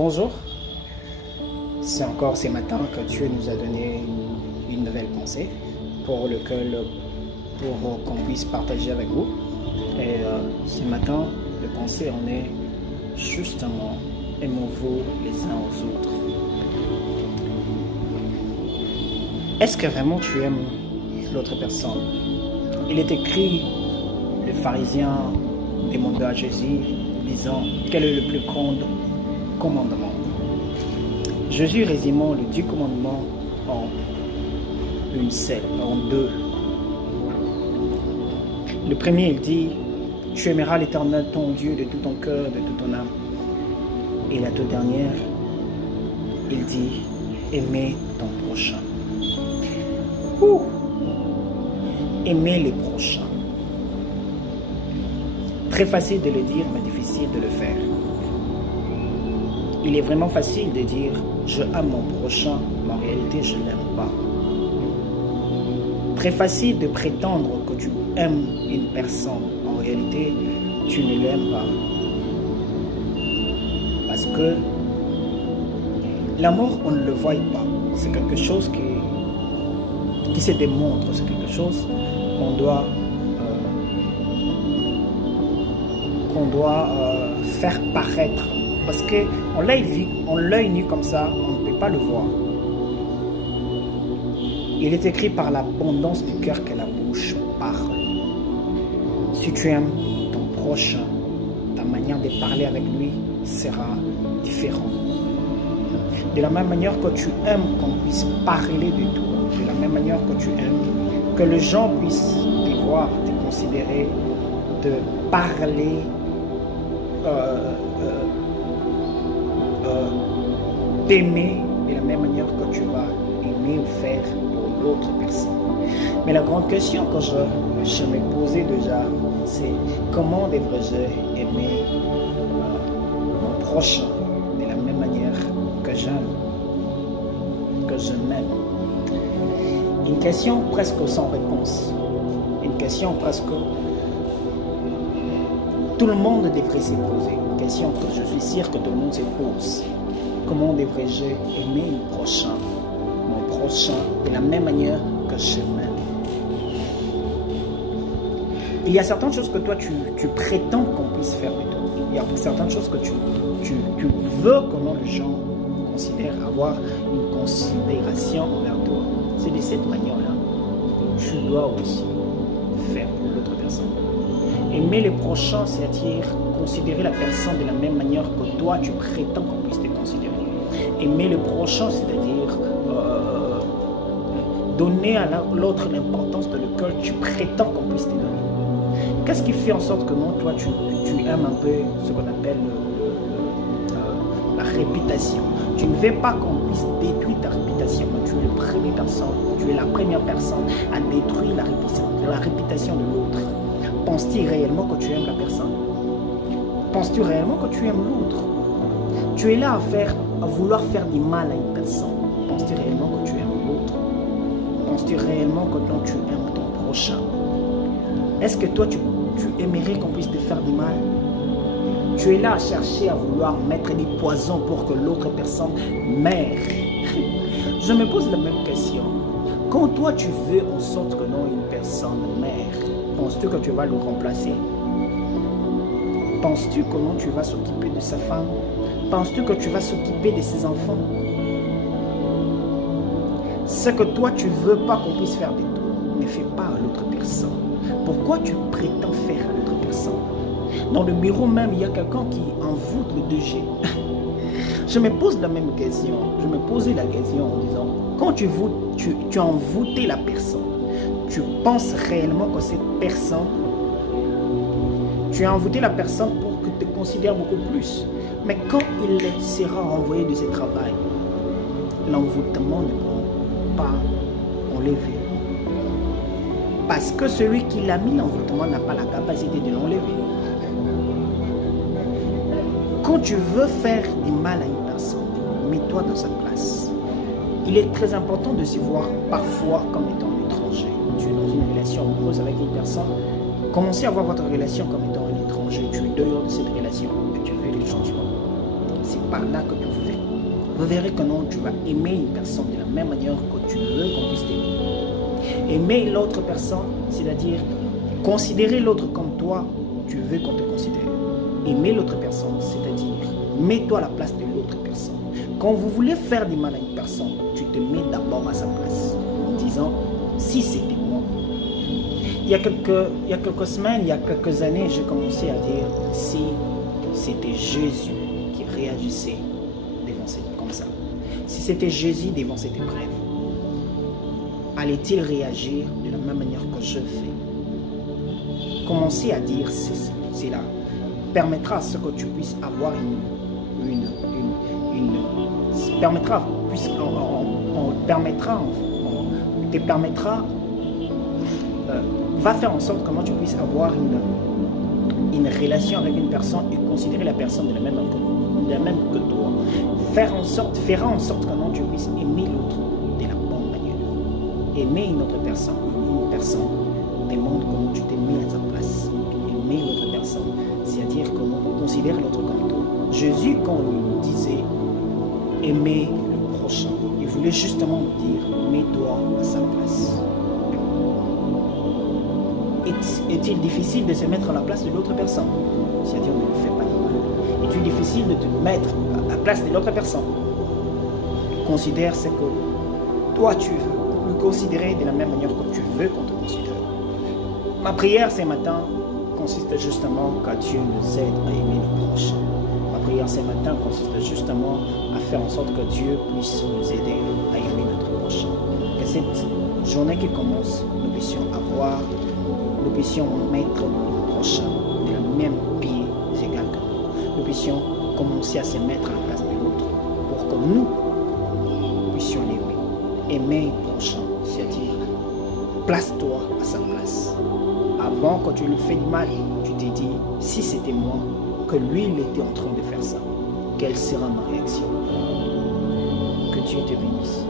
Bonjour, c'est encore ce matin que Dieu nous a donné une nouvelle pensée pour qu'on puisse partager avec vous. Et ce matin, la pensée en est justement aimons-vous les uns aux autres. Est-ce que vraiment tu aimes l'autre personne? Il est écrit, les pharisiens demandaient à Jésus, disant, quel est le plus grand commandement? Jésus résumant les 10 commandements en deux. Le premier, il dit, tu aimeras l'Éternel ton Dieu de tout ton cœur, de toute ton âme. Et la toute dernière, il dit, aimer ton prochain. Aimer les prochains. Très facile de le dire, mais difficile de le faire. Il est vraiment facile de dire je aime mon prochain, mais en réalité je ne l'aime pas. Très facile de prétendre que tu aimes une personne, en réalité tu ne l'aimes pas. Parce que l'amour, on ne le voit pas. C'est quelque chose qui se démontre, c'est quelque chose qu'on doit faire paraître. Parce qu'en l'œil nu comme ça, on ne peut pas le voir. Il est écrit par l'abondance du cœur que la bouche parle. Si tu aimes ton prochain, ta manière de parler avec lui sera différente. De la même manière que tu aimes qu'on puisse parler de toi, de la même manière que tu aimes que les gens puissent te voir, te considérer, te parler, t'aimer de la même manière que tu vas aimer ou faire pour l'autre personne. Mais la grande question que je me posais déjà, c'est comment devrais-je aimer mon prochain de la même manière que je m'aime. Une question presque sans réponse. Une question presque tout le monde devrait se poser. Une question que je suis sûr que tout le monde se pose. Comment devrais-je aimer mon prochain, de la même manière que je m'aime? Il y a certaines choses que toi, tu prétends qu'on puisse faire de toi. Il y a certaines choses que tu veux que les gens considèrent, avoir une considération envers toi. C'est de cette manière-là que tu dois aussi faire pour l'autre personne. Aimer les prochains, c'est-à-dire considérer la personne de la même manière que toi, tu prétends qu'on puisse te considérer. Aimer le prochain, c'est-à-dire donner à l'autre l'importance de lequel tu prétends qu'on puisse te donner. Qu'est-ce qui fait en sorte que non, toi, tu aimes un peu ce qu'on appelle la réputation? Tu ne veux pas qu'on puisse détruire ta réputation, mais tu es la première personne à détruire la réputation de l'autre. Penses-tu réellement que tu aimes la personne? Penses-tu réellement que tu aimes l'autre? Tu es là à vouloir faire du mal à une personne. Penses-tu réellement que tu aimes l'autre? Penses-tu réellement que toi, tu aimes ton prochain? Est-ce que toi, tu aimerais qu'on puisse te faire du mal? Tu es là à chercher à vouloir mettre des poisons pour que l'autre personne meure. Je me pose la même question. Quand toi, tu veux en sorte que non, une personne meure, penses-tu que tu vas le remplacer? Penses-tu comment tu vas s'occuper de sa femme? Penses-tu que tu vas s'occuper de ses enfants? Ce que toi tu veux pas qu'on puisse faire de toi, ne fais pas à l'autre personne. Pourquoi tu prétends faire à l'autre personne? Dans le bureau même, il y a quelqu'un qui envoûte le 2G. Je me pose la même question. Je me posais la question en disant, quand tu as envoûté la personne, tu penses réellement que cette personne, tu as envoûté la personne pour que tu te considères beaucoup plus. Mais quand il sera renvoyé de ce travail, l'envoûtement ne pourra pas enlever. Parce que celui qui l'a mis l'envoûtement n'a pas la capacité de l'enlever. Quand tu veux faire du mal à une personne, mets-toi dans sa place. Il est très important de se voir parfois comme étant un étranger. Tu es dans une relation amoureuse avec une personne, commencez à voir votre relation comme étant un étranger. Tu es dehors de cette relation et tu veux le changement. C'est pas par là que tu fais, vous verrez que non, tu vas aimer une personne de la même manière que tu veux qu'on puisse t'aimer. Aimer l'autre personne, c'est-à-dire considérer l'autre comme toi, tu veux qu'on te considère. Aimer l'autre personne, c'est-à-dire mets-toi à la place de l'autre personne. Quand vous voulez faire du mal à une personne, tu te mets d'abord à sa place en disant, si c'était moi. Il y a quelques semaines, il y a quelques années, j'ai commencé à dire, si c'était Jésus qui réagissait comme ça, si c'était Jésus devant cette épreuve, allait-il réagir de la même manière que je fais? Commencer à dire cela permettra à ce que tu puisses avoir va faire en sorte comment tu puisses avoir une relation avec une personne et considérer la personne de la même que toi. Fera en sorte comment tu puisses aimer l'autre de la bonne manière. Aimer une autre personne demande comment tu te mets à sa place. Aimer l'autre personne, c'est-à-dire comment considérer l'autre comme toi. Jésus, quand il disait aimer le prochain, il voulait justement dire mets-toi à sa place. Est-il difficile de se mettre à la place de l'autre personne? C'est-à-dire ne le fais pas de mal. Est-il difficile de te mettre à la place de l'autre personne? Considère ce que toi tu veux, le considérer de la même manière que tu veux qu'on te considère. Ma prière ce matin consiste justement qu'à Dieu nous aide à aimer le prochain. Ma prière ce matin consiste justement à faire en sorte que Dieu puisse nous aider à aimer notre prochain. Que cette journée qui commence, nous puissions mettre le prochain de la même pied égale que nous. Nous puissions commencer à se mettre à la place de l'autre pour que nous puissions l'aimer. Aimer le prochain, c'est-à-dire place-toi à sa place. Avant que tu lui fais du mal, tu t'es dit, si c'était moi, que lui il était en train de faire ça, quelle sera ma réaction? Que Dieu te bénisse.